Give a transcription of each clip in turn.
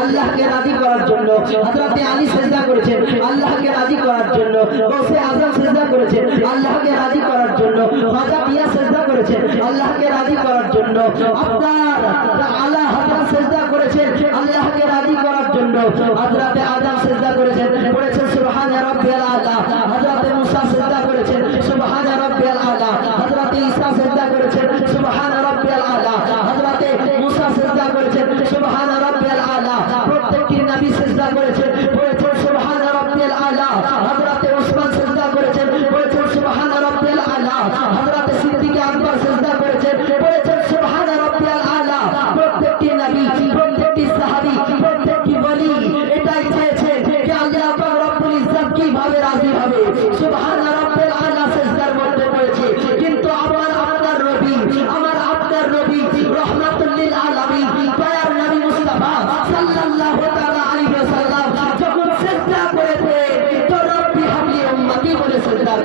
আল্লাহকে রাজি করার জন্য হযরত আলী সিজদা করেছেন, আল্লাহকে রাজি করার জন্য গৌসে আজম সিজদা করেছেন, আল্লাহকে রাজি করার জন্য, খাজা মিয়া সিজদা করেছেন, আল্লাহকে রাজি করার জন্য, আপনার আলা হযরত সিজদা করেছেন, আল্লাহকে রাজি করার জন্য হযরত আদম সিজদা করেছেন করেছেন সুবহান রাব্বিয়াল আলা, হযরত মুসা সিজদা করেছেন সুবহান রাব্বিয়াল আলা হযরত ঈসা সিজদা করেছেন সুবহান রাব্বিয়াল আলা হযরত মুসা সিজদা করেছেন সুবহান রাব্বিয়াল আলা প্রত্যেকটি নবী সিজদা করেছেন করেছেন সুবহান রাব্বিয়াল আলা হযরত উসমান সিজদা করেছেন করেছেন সুবহান রাব্বিয়াল আলা। হযরত সিদ্দিক আকবর সিজদা করেছেন করেছেন সুবহান রাব্বিয়াল আলা। প্রত্যেকটি নবী, প্রত্যেকটি সাহাবী, প্রত্যেকটি ওলি এটাই চেয়েছে যে আল্লাহ পাক রব্বুল ইজ্জত কীভাবে রাজি হবে। সুবহান রাব্বিল আলা সিজদার মধ্যে পড়েছে। কিন্তু আমার আপনার নবী, আমার আপনার নবী রহমাতুল লিল আলামিন, দয়ার নবী মুস্তাফা সাল্লাল্লাহু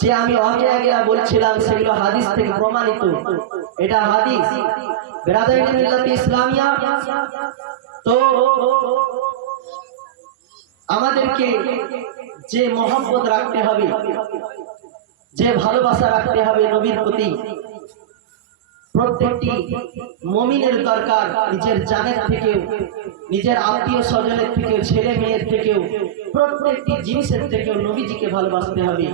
যে আমি আগে আগে বলছিলাম সেগুলো হাদিস থেকে প্রমাণিত। এটা হাদিস। ইসলামিয়া। তো আমাদেরকে যে মহব্বত রাখতে হবে, যে ভালোবাসা রাখতে হবে নবীর প্রতি। প্রত্যেকটি মমিনের দরকার নিজের জানের থেকেও, নিজের আত্মীয় স্বজনের থেকেও, ছেলে মেয়ের থেকেও, প্রত্যেকটি জিনিসের থেকেও নবীজিকে ভালোবাসতে হবে।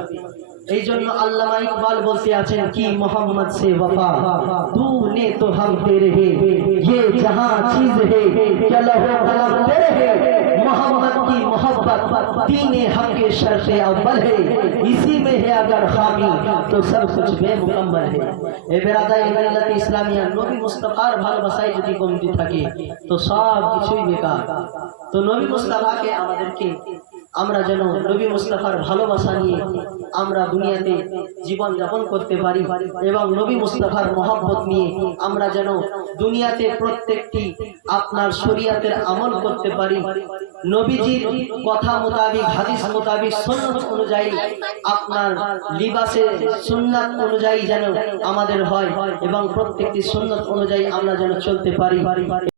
এই জন্য আল্লামা ইকবাল বলতে আছেন কি মোহাম্মদ সে वफा तू ने तो हम तेरे है ये जहां चीज है क्या लहो कलम तेरे है मोहम्मद की मोहब्बत दीन हक के शर्त अव्वल है इसी में है अगर खामी तो सब कुछ बेमुकम्मल है এ বেরাদাই মিল্লাত ইসলামিয়া নবী মুস্তাফার ভালোবাসায় যদি কমতি থাকে তো সব কিছুই বেকার তো নবী মুস্তাফাকে আমাদেরকে আমরা যেন নবী মুস্তাফার ভালোবাসা নিয়ে আমরা দুনিয়াতে জীবন যাপন করতে পারি এবং নবী মুস্তাফার মহব্বত নিয়ে আমরা যেন দুনিয়াতে প্রত্যেকটি আপনার শরিয়াতের আমল করতে পারি। নবীজির কথা মোতাবিক, হাদিস মোতাবিক, সুন্নত অনুযায়ী আপনার লিবাসে সুন্নাত অনুযায়ী যেন আমাদের হয় এবং প্রত্যেকটি সুন্নত অনুযায়ী আমরা যেন চলতে পারি।